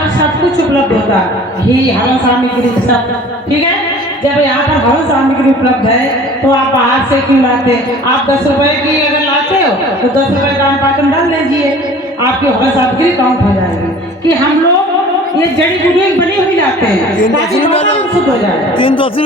पर सब कुछ उपलब्ध होता है, घी, हवन सामग्री सब। ठीक है, जब यहाँ पर हवन सामग्री उपलब्ध है तो आप बाहर से क्यों लाते? आप 10 रुपए की अगर लाते हो तो 10 रुपए का पार्टन डाल लीजिए, आपकी हवन सामग्री काउंट हो जाएगी। कि हम लोग ये जड़ी बूटी बनी हुई लाते हैं ताकि शुद्ध हो जाए।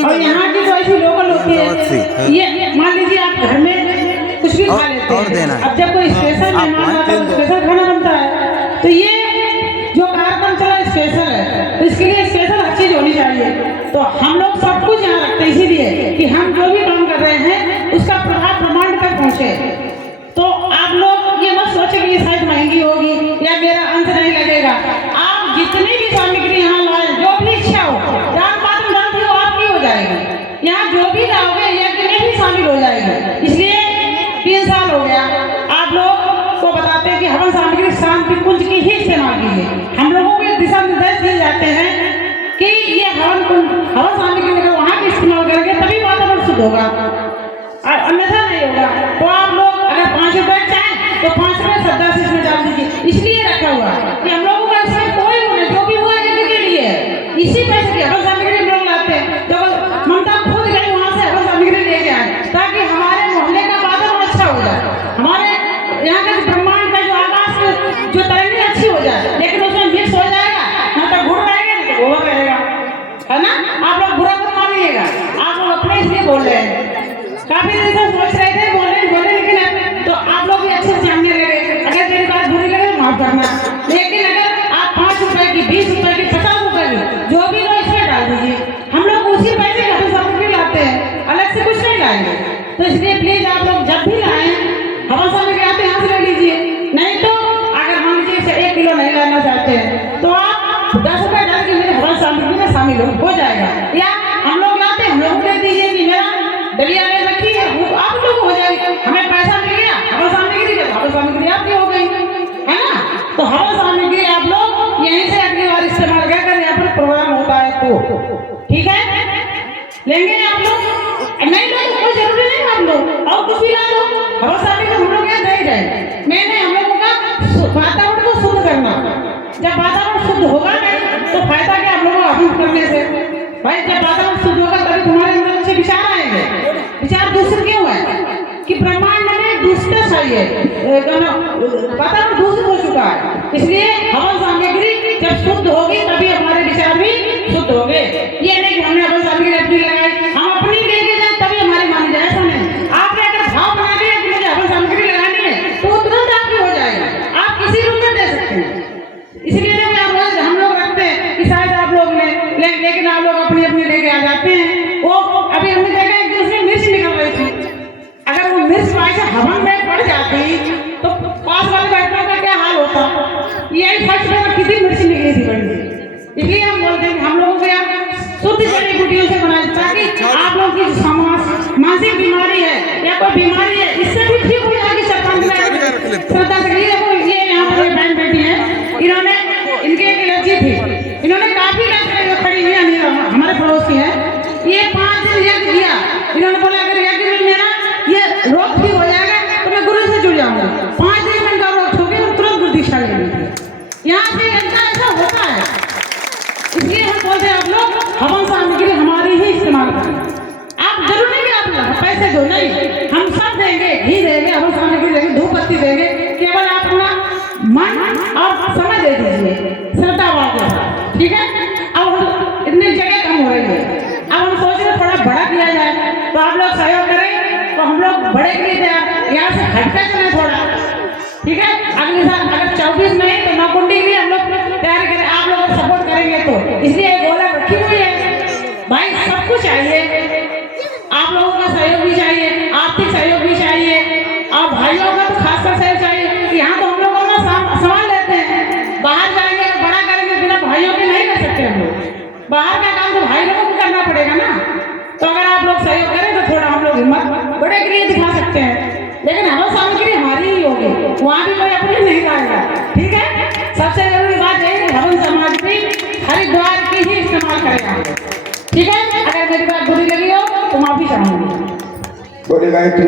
और यहाँ की जो ऐसी लोकल होती है, ये मान लीजिए आप घर में कुछ भी खा लेते हैं, अब जब कोई स्पेशल मेहमान आता है, स्पेशल खाना बनता है, तो ये जो कार्यक्रम चला स्पेशल है तो इसके लिए स्पेशल हर चीज होनी चाहिए। तो हम लोग सब कुछ यहाँ रखते हैं इसीलिए कि हम जो भी काम कर रहे हैं उसका प्रभाव ब्रह्मांड तक पहुँचे। तो आप लोग ये मत सोचे कि ये शायद महंगी होगी या मेरा अंश नहीं लगेगा। आप जितनी भी सामग्री यहाँ लाए, जो भी इच्छा हो, दान पात्र दान हो आपकी हो जाएगी। यहाँ जो भी लाओगे यज्ञ में भी शामिल हो जाएगी। इसलिए 3 साल हो गया आप लोग को बताते हैं कि हवन सामग्री शांति कुंज की ही इस्तेमाल कीजिए। हम लोगों के दिशा निर्देश दिए जाते हैं कि ये हवन सामग्री अगर वहाँ की इस्तेमाल करेंगे तभी वातावरण शुद्ध होगा, और अन्यथा नहीं होगा। तो आप लोग अगर 5 रुपए चाहें तो 5 रुपए श्रद्धा से इसमें डाल दीजिए। इसलिए रखा हुआ कि हम लोगों का इसमें कोई जो भी हुआ यज्ञ के लिए इसी पैसे की हवन सामग्री हम लोग लाते हैं। तो ममता खुद गई वहाँ से हवन सामग्री लेके आए ताकि हमारे मोहल्ले का वातावरण अच्छा हो जाए, हमारे यहाँ का ब्रह्मांड का जो आकाश जो तरंगे अच्छी हो जाए। लेकिन उसमें मिक्स हो जाएगा ना तो गुड़ रहेगा ना तो गोबर रहेगा, है ना। आप लोग बुरा मत मानिएगा, आप लोग अपने इसलिए बोल रहे हैं। काफी दिन से सोच रहे थे बोले लेकिन तो आप लोग भी अच्छे से जानने लगे। अगर मेरी बात बुरी लगे माफ करना, लेकिन अगर आप 5 रुपए की, 20 रुपए की, 50 रुपए की जो भी लो इसमें डाल दीजिए। हम लोग उसी पैसे का सामग्री लाते हैं, अलग से कुछ नहीं लाएंगे। तो इसलिए प्लीज आप लोग जब भी लाएं हवन सामग्री आते यहाँ से ले लीजिए। नहीं तो अगर मान लीजिए 1 किलो नहीं लाना चाहते हैं तो आप 10 रुपए डाल के मेरे हवन सामग्री में शामिल हो जाएगा। या हम लोग लाते हैं, हम लोग दे दीजिए कि मेरा डलिया में रखी है, वो आप लोग हो जाएगी। हमें पैसा मिल गया, हवन सामग्री है, हवन सामग्री आपकी हो गई, है ना। तो हवन सामग्री आप लोग यहीं से अगली बार इस्तेमाल कर यहाँ पर प्रोग्राम होता है तो ठीक है, लेंगे आप लोग। नहीं लो तो कोई जरूरी नहीं, आप लोग और कुछ भी ला दो। हवन सामग्री हम लोग यहाँ दे रहे। मैंने हम लोगों का वातावरण को शुद्ध करना, जब वातावरण शुद्ध होगा नहीं तो फायदा क्या हम लोगों को हवन करने से? भाई जब वातावरण शुद्ध होगा तभी तुम्हारे अंदर अच्छे विचार आएंगे। विचार दूषित क्यों है कि ब्रह्मांड में दूषित चाहिए, वातावरण दूषित हो चुका है। इसलिए हवन सामग्री जब शुद्ध होगी तभी हमारे विचार भी शुद्ध होंगे। ये नहीं कि हमने हवन सामग्री अपनी लगाई, हम अपनी लेके जाए तभी हमारी मानी जाए, ऐसा नहीं। आपने अगर भाव बना दिया कि मुझे हवन सामग्री लगानी है तो वो तुरंत आपकी हो जाएगी, आप किसी रूप में दे सकते हैं। इसलिए हम लोग रखते हैं कि शायद आप लोग लेकिन आप लोग अपनी अपनी लेके आ जाते हैं। वो अभी हमने देखा एक दूसरे मिर्च निकल रही थी, अगर वो मिर्च से हवन में पड़ जाती तो पास वाले बैठने का क्या हाल होता। यही फर्स्ट में कितनी मिर्च निकली थी बड़ी। इसलिए हम बोलते हैं कि हम लोगों को यहाँ शुद्ध जड़ी बूटियों से बनाए ताकि आप लोगों की मानसिक बीमारी है या कोई बीमारी है इससे भी ठीक हो जाएगी। श्रद्धा से ये यहाँ पर बहन बेटी है, इन्होंने इनकी एक एलर्जी थी, इन्होंने काफी खड़ी हुई हमारे पड़ोसी है, ये 5 दिन यज्ञ किया। इन्होंने बोला अगर यज्ञ में मेरा ये रोग ठीक हो जाएगा तो मैं गुरु से जुड़ जाऊंगा। 5 दिन में इनका रोग हो गया, तुरंत गुरु दीक्षा ले ली। यहाँ से ऐसा होता है। इसलिए हम बोलते हैं आप लोग हवन सामग्री हमारी ही इस्तेमाल करें। आप जरूरी नहीं आप पैसे दो, नहीं, हम सब देंगे, घी देंगे, हवन सामग्री देंगे, धूप बत्ती देंगे। केवल आप अपना मन और समय दे दीजिए श्रद्धा वाले, ठीक है। अब इतनी जगह कम हो रही है, अब हम सोच रहे थोड़ा बड़ा किया जाए तो आप लोग सहयोग करें तो हम लोग बड़े के लिए तैयार, यहाँ से हटका चले थोड़ा, ठीक है। अगले साल अगर 24 नहीं तो नौकुंडी भी हम लोग तैयार करें, आप लोग सपोर्ट करेंगे तो। इसलिए गोला रखी हुई है भाई, सब कुछ चाहिए, आप लोगों का सहयोग भी चाहिए, आर्थिक सहयोग भी चाहिए, और भाइयों का तो खासकर सहयोग चाहिए। यहाँ तो हम लोग अपना सामान लेते हैं, बाहर जाएंगे बड़ा करेंगे, बिना भाइयों के नहीं कर सकते हम लोग। बाहर का काम तो भाई लोगों को करना पड़ेगा ना। तो अगर आप लोग सहयोग करें तो थोड़ा हम लोग हिम्मत बड़े के लिए दिखा सकते हैं, लेकिन हवन सामग्री हमारी ही होगी, वहाँ भी कोई अपनी नहीं लाएगा, ठीक है। सबसे जरूरी बात है हवन सामग्री हरिद्वार की ही इस्तेमाल करेगा, ठीक है। अगर मेरी बात बुरी लगी हो तो माफी चाहूंगी।